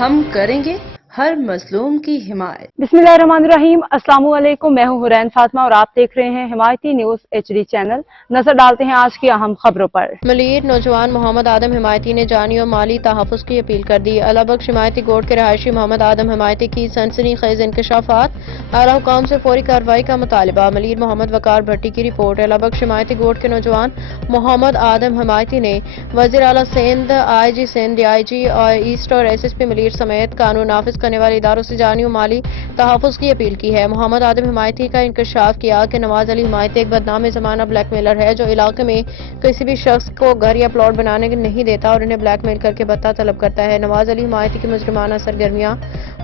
ہم کریں گے ہر مظلوم کی حمایت۔ बिस्मिल्लाहिर्रहमानिर्रहीम। अस्सलाम वालेकुम। मैं हूं हुरैन फातिमा और आप देख रहे हैं हिमायती न्यूज HD चैनल। नजर डालते हैं आज की अहम खबरों पर। मलीर नौजवान मोहम्मद आदम हिमायती ने जानी और माली तहफ़्फ़ुज़ की अपील कर दी। अलाबख्श हिमायती गोट के रहायशी मोहम्मद आदम हिमायती की सनसनीखेज इंकशाफात, आला हुकाम से फौरी कार्रवाई का मुतालबा। मलीर मोहम्मद वकार भट्टी की रिपोर्ट। अलाबख्श हिमायती गोट के नौजवान मोहम्मद आदम हिमायती ने वज़ीर आला सिंध, IG सिंध, DIG और ईस्ट और SSP मलीर समेत कानून नाफिज करने वाले इदारों से जानी और माली तहफ़्फ़ुज़ की अपील की है। मोहम्मद आदम हिमायती का इंकशाफ किया कि नवाज अली हिमायती एक बदनाम ज़माना ब्लैकमेलर है जो इलाके में किसी भी शख्स को घर या प्लॉट बनाने नहीं देता और इन्हें ब्लैकमेल करके भत्ता तलब करता है। नवाज अली हिमायती की मुजरिमाना सरगर्मियां।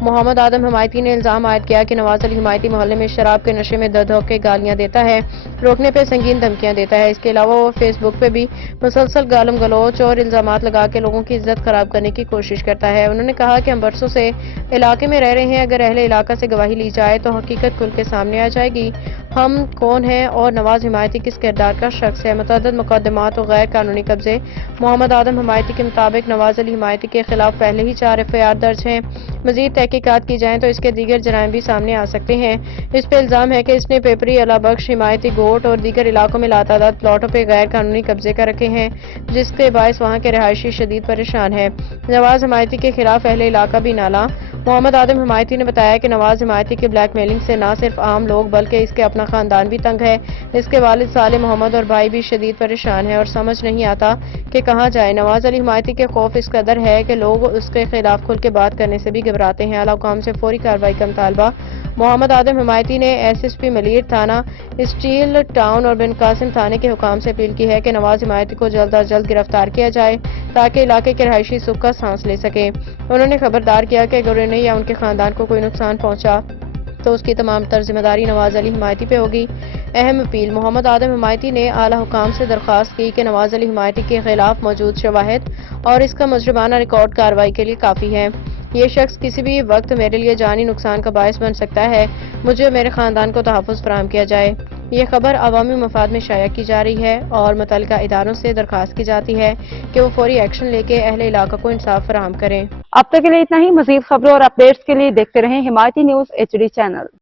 मोहम्मद आदम हिमायती ने इल्जाम आयद किया कि नवाज अली हिमायती मोहल्ले में शराब के नशे में दर्द होकर गालियां देता है, रोकने पे संगीन धमकियां देता है। इसके अलावा वो फेसबुक पे भी मुसलसल गालम गलोच और इल्जामात लगा के लोगों की इज्जत खराब करने की कोशिश करता है। उन्होंने कहा कि हम बरसों से इलाके में रह रहे हैं, अगर अहले इलाका से गवाही ली जाए तो हकीकत खुल के सामने आ जाएगी। हम कौन हैं और नवाज हिमायती किस किरदार का शख्स है। मुतअद्दिद मुकदमात और गैर कानूनी कब्जे। मोहम्मद आदम हिमायती के मुताबिक नवाज अली हिमायती के खिलाफ पहले ही 4 FIR दर्ज हैं। मजीद तहकीकात की जाएं तो इसके दीगर जराइम भी सामने आ सकते हैं। इस पे इल्जाम है कि इसने पेपरी, अलाबख्श, हिमायती गोट और दीगर इलाकों में लातादाद प्लॉटों पर गैर कानूनी कब्जे कर रखे हैं, जिसके बायस वहाँ के रहायशी शदीद परेशान है। नवाज हिमायती के खिलाफ अहले इलाका भी नाला। मोहम्मद आदम हिमायती ने बताया कि नवाज हिमायती की ब्लैकमेलिंग से न सिर्फ आम लोग बल्कि इसके अपना खानदान भी तंग है। इसके वालिद साले मोहम्मद और भाई भी शदीद परेशान है और समझ नहीं आता कि कहाँ जाए। नवाज अली हिमायती के खौफ इस कदर है कि लोग उसके खिलाफ खुल के बात करने से भी घबराते हैं। आला हुकाम से फौरी कार्रवाई का मुतालबा। मोहम्मद आदम हिमायती ने SSP मलीर थाना, स्टील टाउन और बिन कासिम थाने के हुकाम से अपील की है कि नवाज हिमायती को जल्द अज जल्द गिरफ्तार किया जाए ताकि इलाके के रहायशी सुख का सांस ले सके। उन्होंने खबरदार किया कि अगर उन्हें या उनके खानदान को कोई नुकसान पहुंचा तो उसकी तमाम तर जिम्मेदारी नवाज अली हिमायती पे होगी। अहम अपील। मोहम्मद आदम हिमायती ने आला हुकाम से दरख्वास्त की कि नवाज अली हिमायती के खिलाफ मौजूद शवाहिद और इसका मुजरिमाना रिकॉर्ड कार्रवाई के लिए काफ़ी है। ये शख्स किसी भी वक्त मेरे लिए जानी नुकसान का बायस बन सकता है। मुझे और मेरे खानदान को तहफ़्फ़ुज़ फराहम किया जाए। ये खबर अवामी मफाद में शाया की जा रही है और मुतल्लिका इदारों से दरख्वास्त की जाती है कि वो फौरी एक्शन लेके अहले इलाका को इंसाफ फराहम करें। अब तक के लिए इतना ही। मज़ीद खबरों और अपडेट्स के लिए देखते रहें हिमायती न्यूज HD चैनल।